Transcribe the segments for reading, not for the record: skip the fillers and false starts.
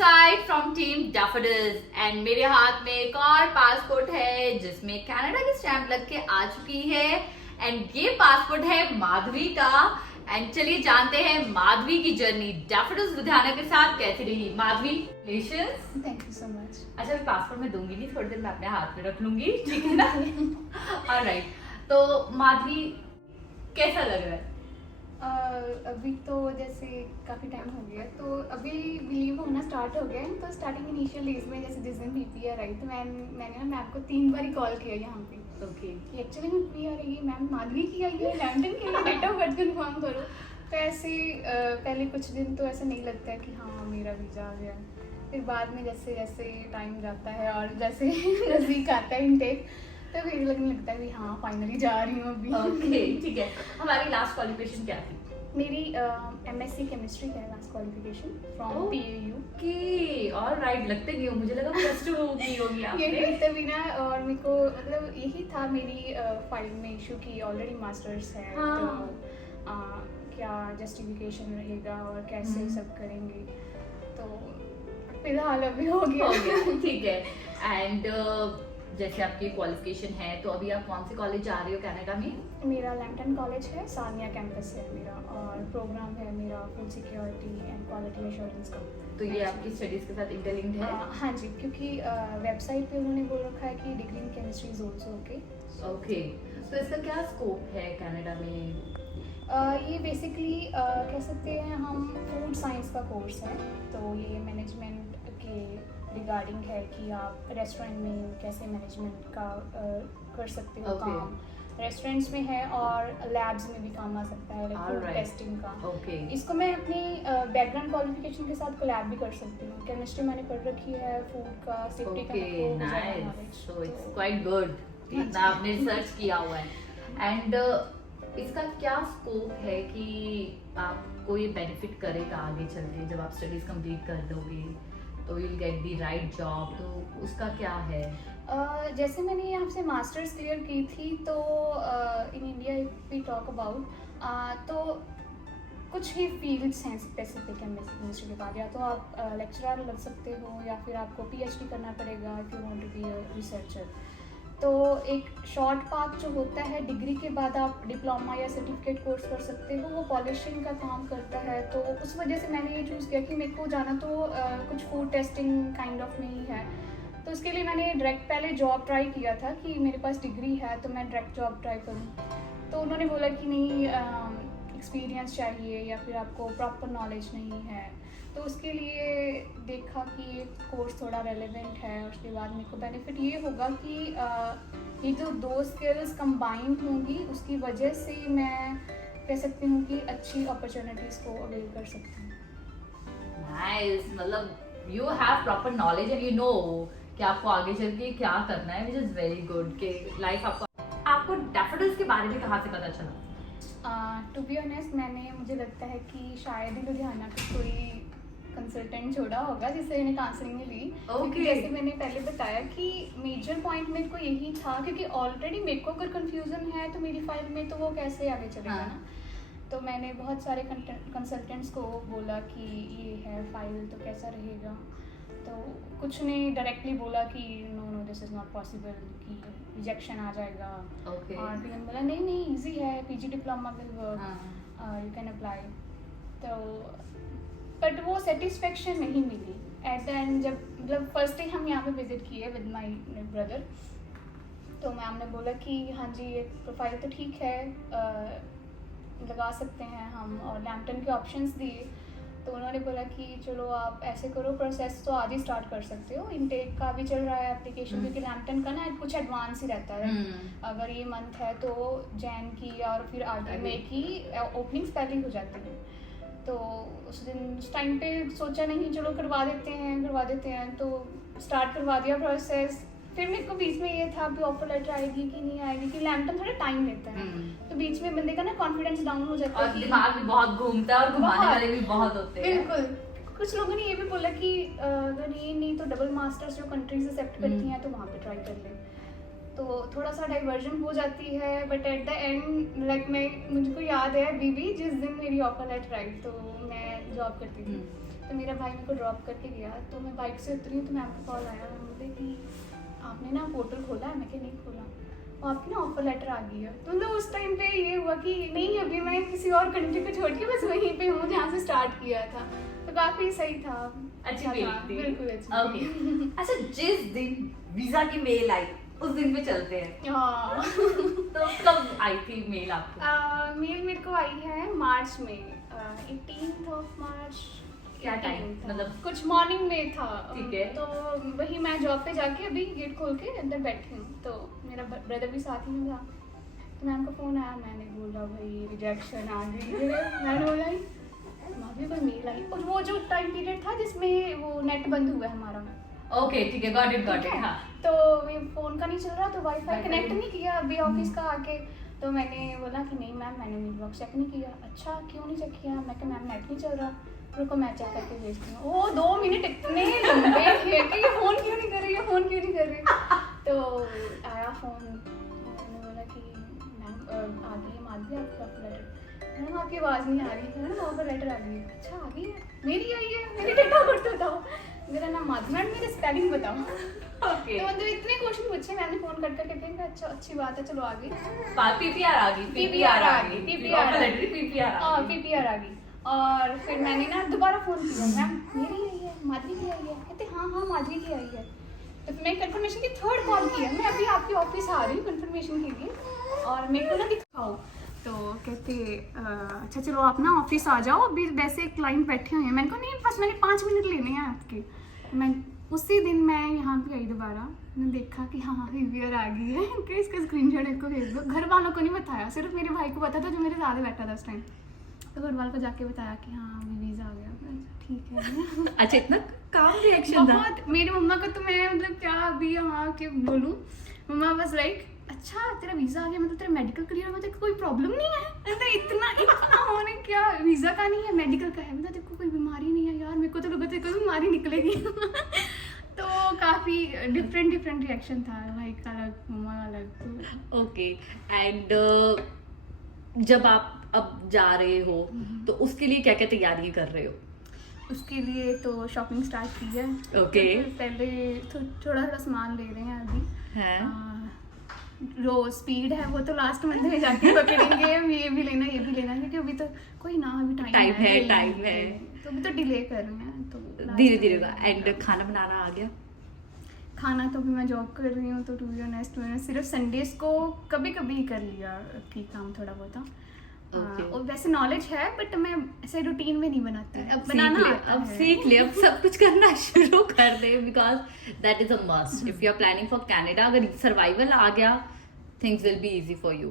Side from team daffodils and मेरे हाथ में एक और पासपोर्ट है जिसमें कनाडा की स्टैंप लग के आ चुकी है एंड ये पासपोर्ट है माधवी का। एंड चलिए जानते हैं माधवी की जर्नी डैफोडिल्स लुधियाना के साथ कैसी रही। Madhavi patience, thank you so much. अच्छा मैं पासपोर्ट में दूंगी नहीं, थोड़ी देर मैं अपने हाथ में रख लूंगी, ठीक है ना? ऑलराइट, तो माधवी कैसा लग रहा है? अभी तो जैसे काफ़ी टाइम हो गया तो अभी बिलीव होना स्टार्ट हो गया है। तो स्टार्टिंग इनिशियल डेज में जैसे जिस दिन पीपीआर आई तो मैंने ना मैम को 3 बार कॉल किया यहाँ पे। ओके, एक्चुअली में पीपीआर आई है मैम, माधवी की आई है, लैंडन की है, डेट ऑफ बर्थ कन्फर्म करो। तो ऐसे पहले कुछ दिन तो ऐसा नहीं लगता है कि हाँ मेरा वीज़ा आ गया। फिर बाद में जैसे जैसे टाइम जाता है और जैसे नज़दीक आता है इनटेक तो फिर लगने लगता है कि हाँ फाइनली जा रही हूँ अभी। ओके, ठीक है। हमारी लास्ट क्वालिफिकेशन क्या थी? मेरी एमएससी केमिस्ट्री है last qualification from PAU. Okay, alright, लगते नहीं हो, मुझे लगा प्लस 2 की होगी आपने। यही तभी ना, और मेरे को मतलब यही था मेरी फाइल में इशू की ऑलरेडी मास्टर्स है। हाँ। तो क्या जस्टिफिकेशन रहेगा और कैसे सब करेंगे, तो फिलहाल अभी हो गया। ठीक है। एंड जैसे आपकी क्वालिफिकेशन है तो अभी आप कौन से कॉलेज जा रही हो कनाडा में? मेरा लैम्पटन कॉलेज है, सानिया कैंपस है मेरा, और प्रोग्राम है मेरा food security and quality assurance का। तो ये आपकी स्टडीज के साथ इंटरलिंक्ड है? हाँ जी, क्योंकि वेबसाइट पे उन्होंने बोल रखा है कि degree in chemistry is also okay. Okay, तो इसका क्या स्कोप है कनाडा में? ये बेसिकली कह सकते हैं हम फूड साइंस का कोर्स है। तो ये मैनेजमेंट के रिगार्डिंग है कि आप रेस्टोरेंट में कैसे मैनेजमेंट का कर सकते हो। Okay. काम रेस्टोरेंट्स में है और लैब्स में भी काम आ सकता है, फूड Alright. टेस्टिंग का। ओके, इसको मैं अपनी बैकग्राउंड क्वालिफिकेशन के साथ कोलैब भी कर सकती हूँ। केमिस्ट्री मैंने पढ़ रखी है, फूड का सेफ्टी का ओके, मेरे को ज़्यादा नाइस, knowledge, सो इट्स तो- क्वाइट गुड, इतना आपने रिसर्च किया हुआ है। एंड इसका क्या स्कोप है कि आपको ये बेनिफिट करेगा आगे चल के जब आप स्टडीज कंप्लीट कर दोगे तो you will get the right job, तो उसका क्या है? जैसे मैंने यहाँ से मास्टर्स क्लियर की थी तो in India if we talk about तो कुछ ही फील्ड्स हैं स्पेसिफिक केमिस्ट्री के बाद। या तो आप लेक्चरर लग सकते हो या फिर आपको पीएचडी करना पड़ेगा if you want to be a researcher. तो एक शॉर्ट पाथ जो होता है, डिग्री के बाद आप डिप्लोमा या सर्टिफिकेट कोर्स कर सकते हो, वो पॉलिशिंग का काम करता है। तो उस वजह से मैंने ये चूज़ किया कि मेरे को जाना तो कुछ फूड टेस्टिंग काइंड ऑफ में ही है। तो उसके लिए मैंने डायरेक्ट पहले जॉब ट्राई किया था कि मेरे पास डिग्री है तो मैं डायरेक्ट जॉब ट्राई करूँ। तो उन्होंने बोला कि नहीं, एक्सपीरियंस चाहिए या फिर आपको प्रॉपर नॉलेज नहीं है। तो उसके लिए देखा कि ये कोर्स थोड़ा रेलेवेंट है। उसके बाद मेरे को बेनिफिट ये होगा कि ये जो 2 स्किल्स कंबाइन होंगी उसकी वजह से मैं कह सकती हूँ कि अच्छी अपॉर्चुनिटीज़ को अवेल कर सकती हूँ। नाइस, मतलब you have proper knowledge and you know कि आपको आगे चल के क्या करना है, व्हिच इज वेरी गुड कि लाइफ आपको डैफोडिल्स के बारे में कहाँ से पता चला? टू बी ऑनेस्ट मुझे लगता है कि शायद ही लुधियाना का कोई कंसल्टेंट छोड़ा होगा जिससे इन्हें काउंसलिंग ली। क्योंकि जैसे मैंने पहले बताया कि मेजर पॉइंट मेरे को यही था, क्योंकि ऑलरेडी मेरे को अगर कंफ्यूजन है तो मेरी फाइल में तो वो कैसे आगे चलेगा ना। तो मैंने बहुत सारे कंसल्टेंट्स को बोला कि ये है फाइल तो कैसा रहेगा। तो कुछ ने डायरेक्टली बोला कि no this is not possible, कि रिजेक्शन आ जाएगा। ओके, और फिर मैंने बोला नहीं इजी है, PG diploma will work, you can apply. तो बट वो सेटिस्फेक्शन नहीं मिली एट द एंड। जब मतलब फर्स्ट डे हम यहाँ पे विजिट किए विद माय ब्रदर, तो मैम ने बोला कि हाँ जी ये प्रोफाइल तो ठीक है, लगा सकते हैं हम, और लैम्पटन के ऑप्शंस दिए। तो उन्होंने बोला कि चलो आप ऐसे करो, प्रोसेस तो आज ही स्टार्ट कर सकते हो, इनटेक का भी चल रहा है एप्लीकेशन, क्योंकि लैम्पटन का ना कुछ एडवांस ही रहता है। अगर ये मंथ है तो जैन की और फिर आगे मई की ओपनिंग्स पहले ही हो जाती हैं। तो उस दिन उस टाइम पे सोचा नहीं, चलो करवा देते हैं तो स्टार्ट करवा दिया प्रोसेस। फिर मेरे को बीच में ये था कि ऑफर लेटर आएगी कि नहीं आएगी, कि लैम्पटन थोड़ा टाइम लेता है। तो बीच में बंदे का ना कॉन्फिडेंस डाउन हो जाता है और दिमाग भी बहुत घूमता है और घुमाने वाले भी बहुत होते हैं। बिल्कुल। कुछ लोगों ने ये भी बोला कि अगर ये नहीं तो डबल मास्टर्स जो कंट्रीज एक्सेप्ट करती हैं तो वहाँ पे ट्राई कर ले। तो थोड़ा सा डाइवर्जन हो जाती है, but at the end like मुझको याद है अभी भी जिस दिन मेरी ऑफर लेटर आई, तो मैं जॉब करती थी, तो मेरा भाई मेरे को ड्रॉप करके गया, तो मैं बाइक से उतरी तो मैम का कॉल आया, बोले कि आपने ना पोर्टल खोला है? मैं क्या नहीं खोला, और आपकी ना ऑफर लेटर आ गई है। तो मतलब उस टाइम पे ये हुआ कि नहीं, अभी मैं किसी और कंट्री को छोड़ के बस वहीं पे हूँ जहाँ से स्टार्ट किया था, तो काफ़ी सही था, अच्छी था, फीलिंग थी। बिल्कुल अच्छी ओके थी। अच्छा, जिस दिन वीजा की मेल आई उस दिन पे चलते हैं। हाँ तो कब आई थी मेल आपको? मेल मेरे को आई है मार्च में, 18th ऑफ मार्च। क्या टाइम, मतलब कुछ मॉर्निंग में था। ठीक है। तो वही मैं जॉब पे जाके अभी गेट खोल के अंदर बैठी हूँ, तो मेरा ब्रदर भी साथ ही में था, तो मैम का फ़ोन आया, मैंने बोला भाई रिजेक्शन आ गई है। मैंने बोला भाभी कोई मेल आई, और वो जो टाइम पीरियड था जिसमें वो नेट बंद हुआ है हमारा। ओके ठीक है, गॉट इट हाँ। तो ये फ़ोन का नहीं चल रहा, तो वाईफाई कनेक्ट नहीं किया अभी ऑफिस का आके, तो मैंने बोला कि नहीं मैम, मैंने मेल बॉक्स चेक नहीं किया। अच्छा क्यों नहीं चेक किया? मैं कहा मैम नेट नहीं चल रहा, रुको मैं चेक करके भेजती हूँ। वो 2 मिनट इतने लंबे थे कि फ़ोन क्यों नहीं कर रही है, फ़ोन क्यों नहीं कर रही। तो आया फ़ोन, मैंने बोला कि मैम आ गई है माधवी आपकी ऑफर लेटर। मैम आपकी आवाज़ नहीं आ रही है ना, ऑफर लेटर आ गई है। अच्छा आ गई है, मेरी आई है, मेरी डेट ऑफ बर्थ बताओ, मेरा नाम माधवी, मैम मेरा स्पेलिंग बताओ। ओके तो मतलब इतने क्वेश्चन पूछे मैंने फ़ोन कर करके, कहा अच्छा अच्छी बात है चलो आ गई। पीपीआर आ गई, पीपीआर आ गई, पीपीआर हाँ पीपीआर आ गई। और फिर मैंने ना दोबारा फ़ोन किया, मैम मेरी आई है, माधवी की आई है? कहते हाँ हाँ माधवी की आई है। तो मैं कंफर्मेशन की 3rd कॉल किया, मैं अभी आपके ऑफिस आ रही हूँ कंफर्मेशन के लिए, और मेरे को ना दिखाओ। तो कहते अच्छा चलो आप ना ऑफिस आ जाओ, अभी वैसे क्लाइंट बैठे हुए हैं। मैंने कहा नहीं बस मैंने 5 मिनट लेने हैं आपके। मैं उसी दिन मैं यहाँ पे आई दोबारा, मैंने देखा कि हाँ पीपीआर आ गई है, कि इसका स्क्रीनशॉट इसको भेज दो। घर वालों को नहीं बताया, सिर्फ मेरे भाई को पता था जो मेरे साथ बैठा था उस टाइम। तो घर वालों को जाके बताया कि हाँ अभी वीज़ा आ गया। ठीक है। अच्छा इतना काम रिएक्शन था? बहुत। मेरी मम्मा को तो मैं मतलब क्या अभी यहाँ के बोलूँ, मम्मा बस लाइक अच्छा तेरा वीज़ा आ गया, मतलब तेरा मेडिकल करियर में तेरे को कोई प्रॉब्लम नहीं है? मतलब इतना होने क्या, वीज़ा का नहीं है मेडिकल का है, मतलब तेरे को कोई बीमारी नहीं है? यार मेरे को तो लगा तेरे को बीमारी निकलेगी। तो काफ़ी डिफरेंट रिएक्शन था, भाई का अलग मम्मा का अलग। ओके एंड जब आप अब जा रहे हो तो उसके लिए क्या क्या तैयारियां कर रहे हो? उसके लिए तो शॉपिंग स्टार्ट की है। ओके। तो पहले थोड़ा सामान ले रहे हैं अभी हैं? जो स्पीड है वो तो लास्ट मंथ में जाके पकड़ेंगे। ये भी लेना ये भी लेना, क्योंकि अभी तो कोई ना अभी टाइम है, तो अभी तो डिले कर रहे हैं, तो धीरे धीरे होगा। एंड खाना बनाना आ गया? खाना तो अभी मैं जॉब कर रही हूँ, तो टू बी ऑनेस्ट मैंने सिर्फ संडेज को कभी कभी कर लिया कि काम थोड़ा बहुत। और वैसे नॉलेज है बट मैं ऐसे रूटीन में नहीं बनाती। अब बनाना अब सीख ले, अब सब कुछ करना शुरू कर दे, because that is a must if you are planning for Canada. अगर सर्वाइवल आ गया things will be easy for you.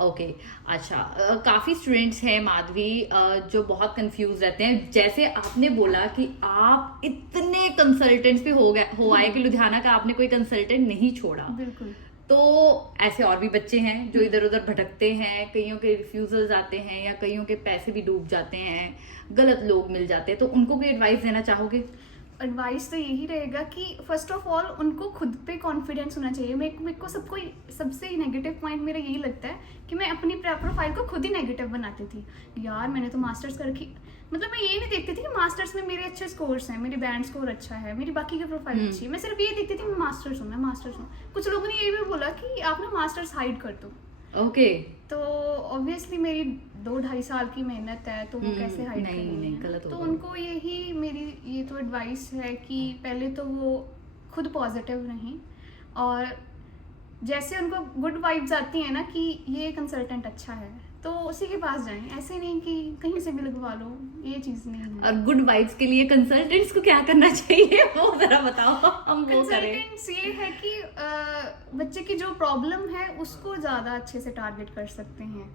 Okay अच्छा, काफ़ी स्टूडेंट्स हैं माधवी जो बहुत कंफ्यूज रहते हैं। जैसे आपने बोला कि आप इतने कंसल्टेंट्स पे हो आए कि लुधियाना का आपने कोई कंसल्टेंट नहीं छोड़ा। बिल्कुल। तो ऐसे और भी बच्चे हैं जो इधर उधर भटकते हैं, कईयों के रिफ्यूजल्स आते हैं या कईयों के पैसे भी डूब जाते हैं, गलत लोग मिल जाते हैं, तो उनको कोई एडवाइस देना चाहोगे? एडवाइस तो यही रहेगा कि फर्स्ट ऑफ ऑल उनको खुद पे कॉन्फिडेंस होना चाहिए। मेरे को सबसे नेगेटिव पॉइंट मेरा यही लगता है कि मैं अपनी प्रोफाइल को खुद ही नेगेटिव बनाती थी। यार मैंने तो मास्टर्स कर रखी, मतलब मैं ये नहीं देखती थी कि मास्टर्स में मेरे अच्छे स्कोर्स हैं, मेरे बैंड स्कोर अच्छा है, मेरी बाकी की प्रोफाइल अच्छी है। मैं सिर्फ ये देखती थी मैं मास्टर्स हूँ। कुछ लोगों ने ये भी बोला कि आप ना मास्टर्स हाइड कर दो। ओके। तो ऑब्वियसली मेरी 2-2.5 साल की मेहनत है, तो वो कैसे हाइड करेंगे? गलत तो होगा। उनको यही मेरी ये तो एडवाइस है कि पहले तो वो खुद पॉजिटिव रहें, और जैसे उनको गुड वाइब्स आती हैं ना कि ये कंसल्टेंट अच्छा है तो उसी के पास जाएं, ऐसे नहीं कि कहीं से भी लगवा लो, ये चीज़ नहीं है। और गुड वाइब्स के लिए कंसल्टेंट्स को क्या करना चाहिए वो जरा बताओ, हम वो करें। कंसल्टेंट्स ये है कि बच्चे की जो प्रॉब्लम है उसको ज़्यादा अच्छे से टारगेट कर सकते हैं।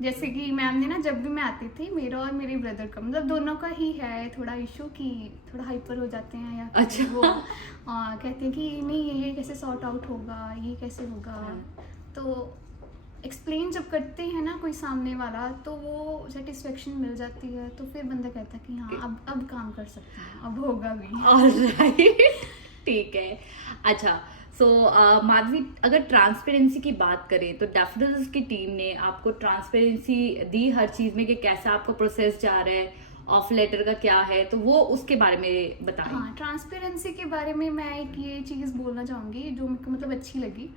जैसे कि मैम ने ना जब भी मैं आती थी, मेरा और मेरे ब्रदर का मतलब दोनों का ही है थोड़ा इशू कि थोड़ा हाइपर हो जाते हैं या अच्छा। वो कहते हैं कि नहीं ये कैसे सॉर्ट आउट होगा, ये कैसे होगा। तो एक्सप्लेन जब करते हैं ना कोई सामने वाला तो वो सेटिस्फेक्शन मिल जाती है, तो फिर बंदा कहता है कि हाँ अब काम कर सकते हैं, अब होगा भी। ऑलराइट। ठीक है। अच्छा, सो माधवी, अगर ट्रांसपेरेंसी की बात करें तो डैफोडिल्स की टीम ने आपको ट्रांसपेरेंसी दी हर चीज में कि कैसा आपका प्रोसेस जा रहा है, ऑफ लेटर का क्या है, तो वो उसके बारे में बताएं। हाँ, ट्रांसपेरेंसी के बारे में मैं एक ये चीज़ बोलना चाहूँगी जो मुझको मतलब अच्छी लगी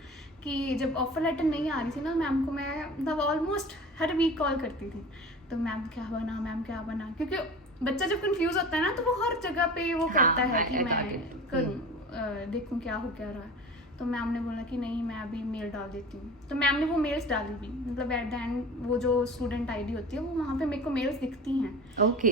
कि जब ऑफर लेटर नहीं आ रही थी ना, मैम को मैं मतलब ऑलमोस्ट हर वीक कॉल करती थी, तो मैम क्या बना, मैम क्या बना, क्योंकि बच्चा जब कंफ्यूज होता है ना तो वो हर जगह पे वो कहता है कि मैं करूँ, देखूँ क्या हो क्या रहा है। तो मैम ने बोला कि नहीं, मैं अभी मेल डाल देती हूँ। तो मैम ने वो मेल्स डाली भी, मतलब एट द एंड वो जो स्टूडेंट आईडी होती है वो वहाँ पे मेरे को मेल्स दिखती हैं ओके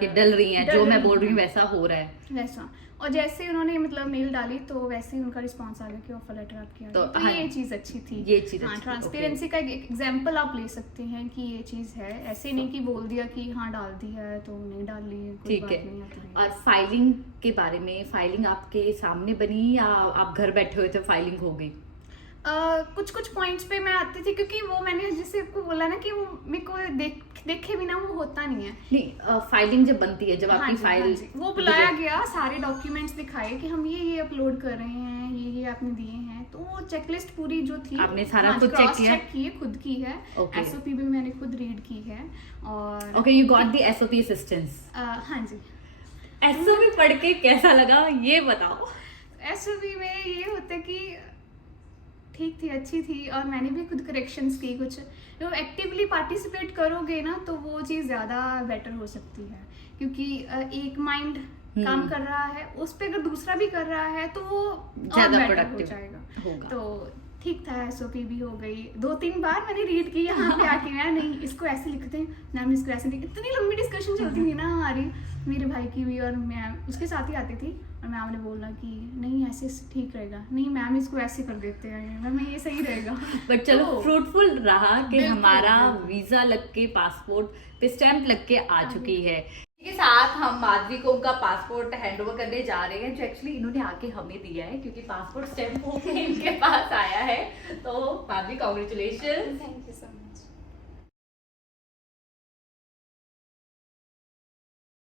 कि डल रही हैं, जो मैं बोल रही हूँ वैसा हो रहा है वैसा। और जैसे ही उन्होंने मतलब मेल डाली तो वैसे ही उनका रिस्पांस आ गया कि ऑफर लेटर आपकी आ गई। तो हाँ, ये चीज़ अच्छी थी। ये चीज़ हाँ, अच्छी थी, ट्रांसपेरेंसी का एक एग्जांपल आप ले सकते हैं कि ये चीज़ है, ऐसे नहीं कि बोल दिया कि हाँ डाल दी है तो नहीं डाल ली है, कोई ठीक बात है। नहीं आती। और फाइलिंग के बारे में, फाइलिंग आपके सामने बनी या आप घर बैठे हुए थे फाइलिंग हो गई? कुछ कुछ पॉइंट्स पे मैं आती थी, क्योंकि वो मैंने जैसे आपको बोला ना कि वो मेरे को देखे बिना वो होता नहीं है। नहीं, फाइलिंग जब बनती है, जब हाँ आपकी जी, फाइल हाँ जी। वो बुलाया गया, सारे डॉक्यूमेंट्स दिखाए कि हम ये अपलोड कर रहे हैं, ये आपने दिए हैं, तो वो चेकलिस्ट पूरी जो थी आपने सारा हाँ, खुद चेक किया? चेक किए, खुद की है। Okay. एसओपी भी मैंने खुद रीड की है। और okay, you got the SOP assistance. हाँ जी। एसओपी पढ़ के कैसा लगा ये बताओ। एसओपी में ये होता है कि ठीक थी, अच्छी थी, और मैंने भी खुद करेक्शंस की कुछ। जो एक्टिवली पार्टिसिपेट करोगे ना तो वो चीज़ ज़्यादा बेटर हो सकती है, क्योंकि एक माइंड काम कर रहा है, उस पे अगर दूसरा भी कर रहा है तो वो ज़्यादा बेटर हो प्रोडक्टिव जाएगा। होगा। तो ठीक था, एसओपी भी हो गई। 2-3 बार मैंने रीड की यहाँ पे आके, मैं नहीं इसको ऐसे लिखते हैं, मैम इसको ऐसे लिखते, इतनी लंबी डिस्कशन चलती थी ना हमारी, मेरे भाई की भी, और मैं उसके साथ ही आती थी, और मैम ने बोला कि नहीं ऐसे ठीक रहेगा, नहीं मैम इसको ऐसे कर देते हैं, मैम ये सही रहेगा। बट चलो तो फ्रूटफुल रहा कि बिल्कुल, हमारा बिल्कुल। वीजा लग के, पासपोर्ट पे स्टैंप लग के आ चुकी है। के साथ हम माधवी को उनका पासपोर्ट हैंड ओवर करने जा रहे हैं, जो एक्चुअली इन्होंने आके हमें दिया है, क्योंकि पासपोर्ट स्टैंप होके इनके पास आया है। तो माधवी, कांग्रेचुलेशन।